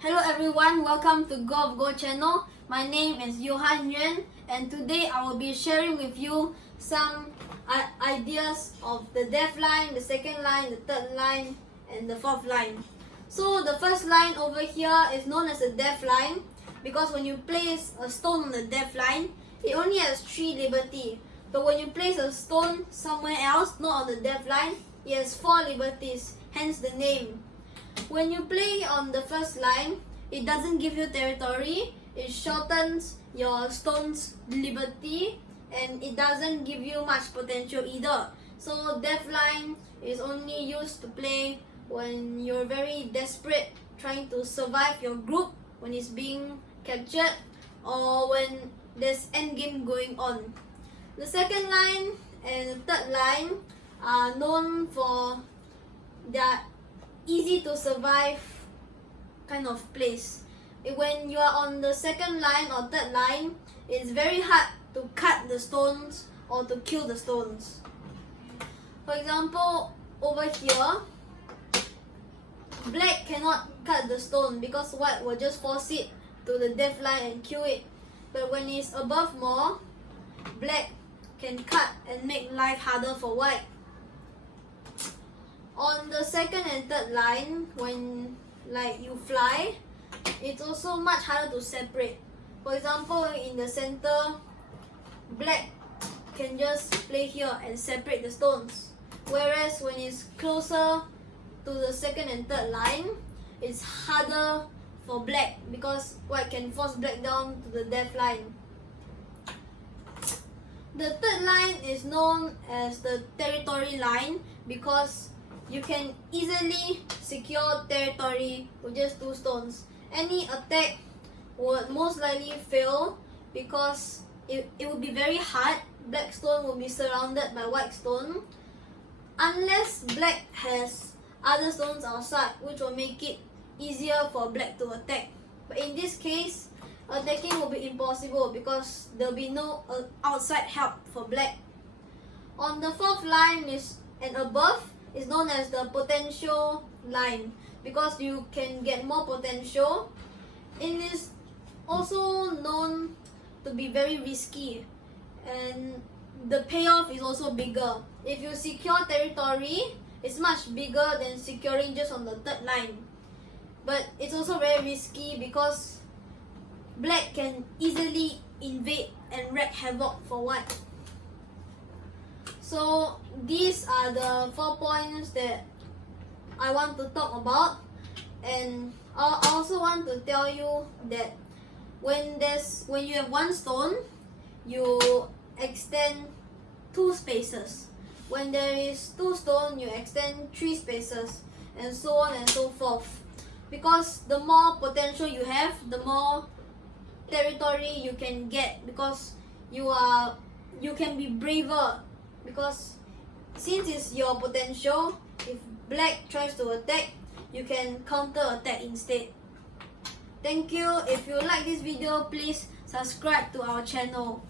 Hello everyone, welcome to Go of Go channel. My name is Johan Nguyen, and today I will be sharing with you some ideas of the deaf line, the second line, the third line, and the fourth line. So the first line over here is known as the deaf line because when you place a stone on the deaf line, it only has 3 liberty. But when you place a stone somewhere else, not on the deaf line, it has 4 liberties, hence the name. When you play on the first line, it doesn't give you territory, it shortens your stone's liberty, and it doesn't give you much potential either. So deaf line is only used to play when you're very desperate, trying to survive your group when it's being captured, or when there's endgame going on. The second line and the third line are known for their easy to survive kind of place. When you are on the second line or third line, it's very hard to cut the stones or to kill the stones. For example, over here, black cannot cut the stone because white will just force it to the deaf line and kill it. But when it's above more, black can cut and make life harder for white. On the second and third line, when you fly, it's also much harder to separate. For example, in the center, black can just play here and separate the stones. Whereas when it's closer to the second and third line, it's harder for black because white can force black down to the deaf line. The third line is known as the territory line because you can easily secure territory with just 2 stones. Any attack would most likely fail because it would be very hard. Black stone will be surrounded by white stone unless black has other stones outside, which will make it easier for black to attack. But in this case, attacking will be impossible because there will be no outside help for black. On the fourth line and above is known as the potential line because you can get more potential. It is also known to be very risky, and the payoff is also bigger. If you secure territory, it's much bigger than securing just on the third line. But it's also very risky because black can easily invade and wreak havoc for white. So these are the 4 points that I want to talk about, and I also want to tell you that when you have 1 stone, you extend 2 spaces. When there is 2 stones, you extend 3 spaces, and so on and so forth. Because the more potential you have, the more territory you can get, because you can be braver. Because since it's your potential, if black tries to attack, you can counter attack instead. Thank you. If you like this video, please subscribe to our channel.